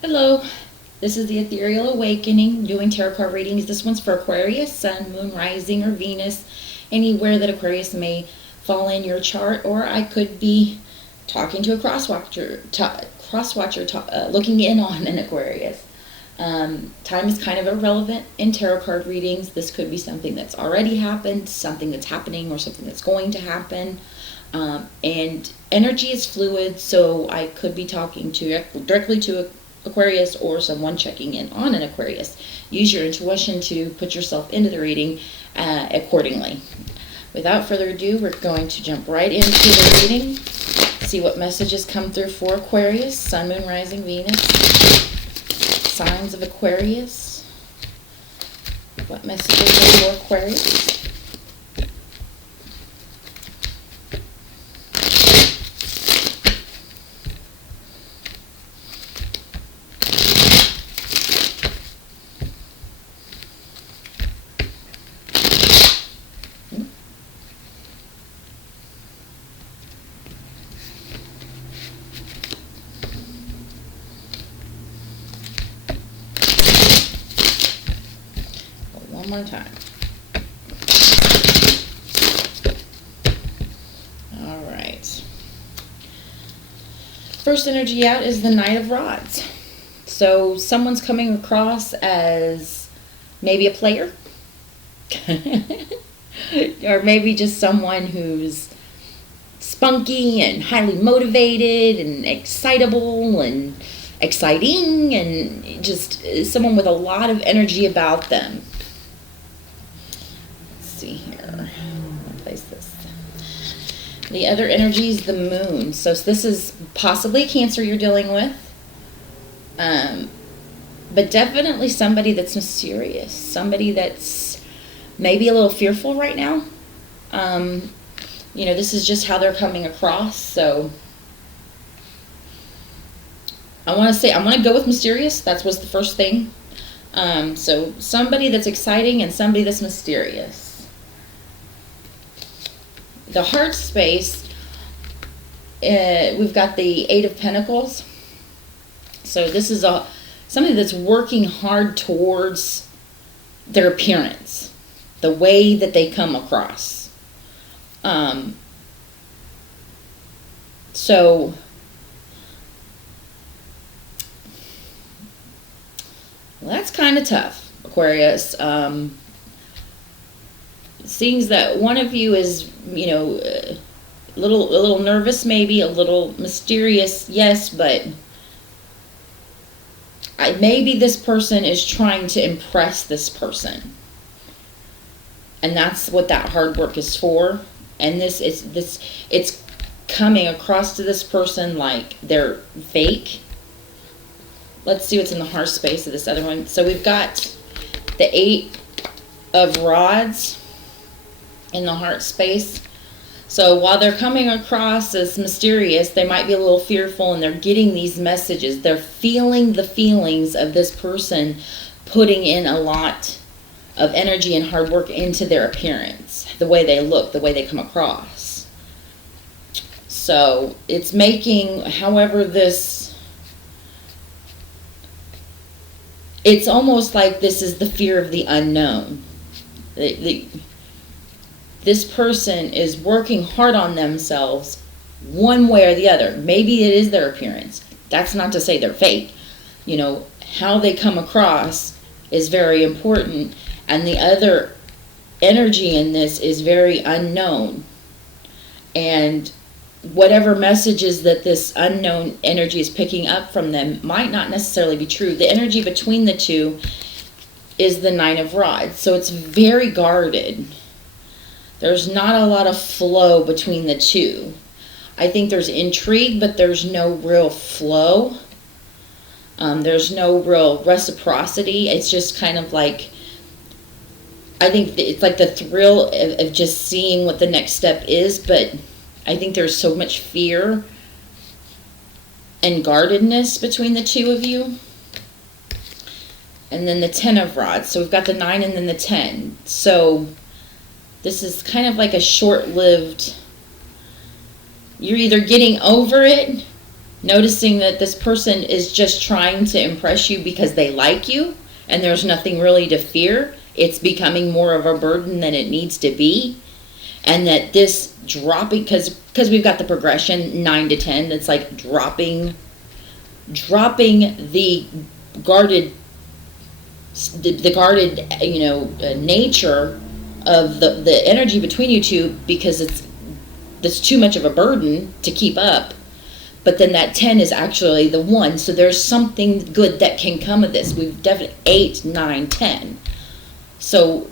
Hello, this is the Ethereal Awakening, doing tarot card readings. This one's for Aquarius, Sun, Moon, Rising, or Venus, anywhere that Aquarius may fall in your chart, or I could be talking to a cross-watcher, looking in on an Aquarius. Time is kind of irrelevant in tarot card readings. This could be something that's already happened, something that's happening, or something that's going to happen. And energy is fluid, so I could be talking directly to Aquarius or someone checking in on an Aquarius. Use your intuition to put yourself into the reading accordingly. Without further ado, we're going to jump right into the reading, see what messages come through for Aquarius, Sun, Moon, Rising, Venus, signs of Aquarius. What messages are for Aquarius? One more time. All right. First energy out is the Knight of Rods. So someone's coming across as maybe a player. Or maybe just someone who's spunky and highly motivated and excitable and exciting, and just someone with a lot of energy about them. See here. I'll place this. The other energy is the Moon. So this is possibly Cancer you're dealing with. But definitely somebody that's mysterious. Somebody that's maybe a little fearful right now. This is just how they're coming across. So I want to go with mysterious. That was the first thing. So somebody that's exciting and somebody that's mysterious. The heart space, we've got the Eight of Pentacles. So this is somebody that's working hard towards their appearance, the way that they come across. So that's kind of tough, Aquarius. Seems that one of you is, a little nervous, maybe a little mysterious, yes, but maybe this person is trying to impress this person, and that's what that hard work is for. And it's coming across to this person like they're fake. Let's see what's in the heart space of this other one. So we've got the Eight of Rods in the heart space. So while they're coming across as mysterious, they might be a little fearful, and they're getting these messages. They're feeling the feelings of this person putting in a lot of energy and hard work into their appearance, the way they look, the way they come across. So it's making, however, it's almost like this is the fear of the unknown. This person is working hard on themselves one way or the other. Maybe it is their appearance. That's not to say they're fake. How they come across is very important. And the other energy in this is very unknown. And whatever messages that this unknown energy is picking up from them might not necessarily be true. The energy between the two is the Nine of Rods. So it's very guarded. There's not a lot of flow between the two. I think there's intrigue, but there's no real flow. There's no real reciprocity. It's just kind of like, I think it's like the thrill of just seeing what the next step is, but I think there's so much fear and guardedness between the two of you. And then the Ten of Rods. So we've got the 9 and then the 10. So this is kind of like a short-lived, you're either getting over it Noticing that this person is just trying to impress you because they like you and there's nothing really to fear. It's becoming more of a burden than it needs to be. And that this dropping, because we've got the progression 9 to 10, it's like dropping the guarded nature of the energy between you two, because that's too much of a burden to keep up. But then that 10 is actually the 1, so there's something good that can come of this. We've definitely 8, 9, 10. So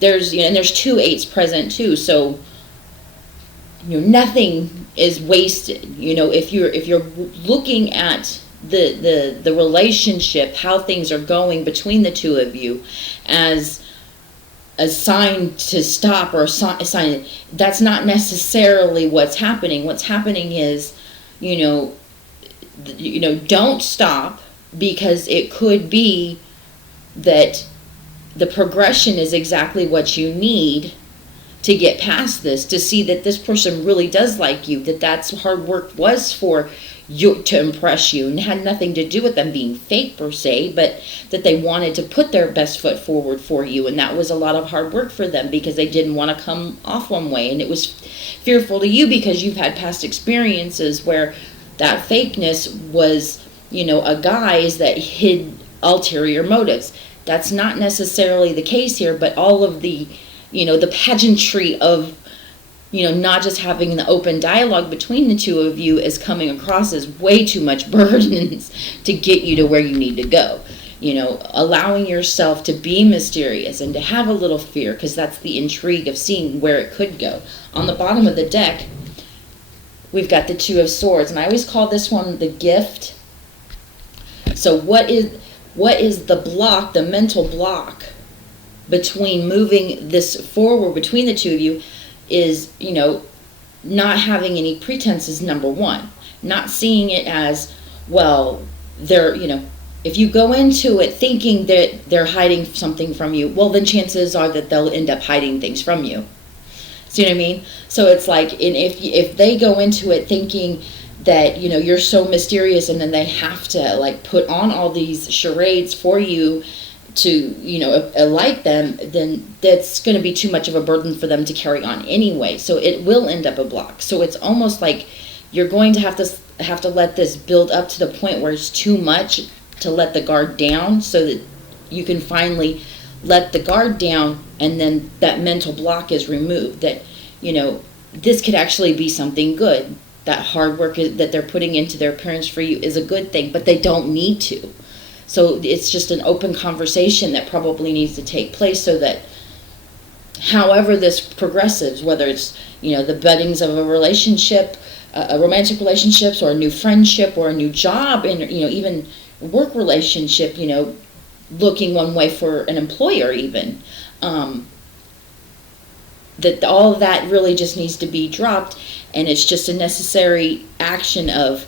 there's, and there's 2 8s present too. So nothing is wasted. If you're looking at the relationship, how things are going between the two of you, as a sign to stop, or a sign, that's not necessarily what's happening. What's happening is, don't stop, because it could be that the progression is exactly what you need to get past this, to see that this person really does like you, that's hard work was for you to impress you, and had nothing to do with them being fake per se, but that they wanted to put their best foot forward for you, and that was a lot of hard work for them, because they didn't want to come off one way, and it was fearful to you because you've had past experiences where that fakeness was, a guise that hid ulterior motives. That's not necessarily the case here, but all of the, the pageantry of, not just having the open dialogue between the two of you is coming across as way too much burdens to get you to where you need to go. Allowing yourself to be mysterious and to have a little fear, because that's the intrigue of seeing where it could go. On the bottom of the deck, we've got the 2 of Swords, and I always call this one the gift. So what is the block, the mental block between moving this forward between the two of you is, not having any pretenses, number 1. Not seeing it as, well, they're, if you go into it thinking that they're hiding something from you, well, then chances are that they'll end up hiding things from you. See what I mean? So it's like, if they go into it thinking that, you're so mysterious, and then they have to like put on all these charades for you to, like them, then that's going to be too much of a burden for them to carry on anyway. So it will end up a block. So it's almost like you're going to have to let this build up to the point where it's too much to let the guard down, so that you can finally let the guard down, and then that mental block is removed. That, this could actually be something good. That hard work that they're putting into their appearance for you is a good thing, but they don't need to. So it's just an open conversation that probably needs to take place, so that however this progresses, whether it's, the buddings of a relationship, a romantic relationships, or a new friendship, or a new job, and, even work relationship, looking one way for an employer even, that all of that really just needs to be dropped, and it's just a necessary action of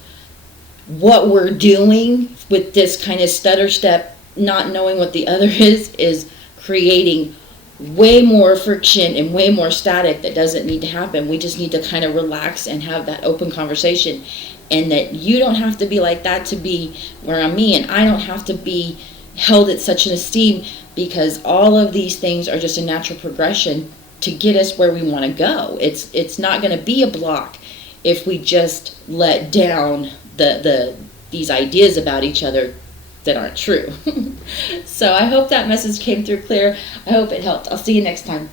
what we're doing with this kind of stutter step, not knowing what the other is creating way more friction and way more static that doesn't need to happen. We just need to kind of relax and have that open conversation, and that you don't have to be like that to be where I'm me, and I don't have to be held at such an esteem, because all of these things are just a natural progression to get us where we want to go. It's not going to be a block if we just let down these ideas about each other that aren't true. So I hope that message came through clear. I hope it helped. I'll see you next time.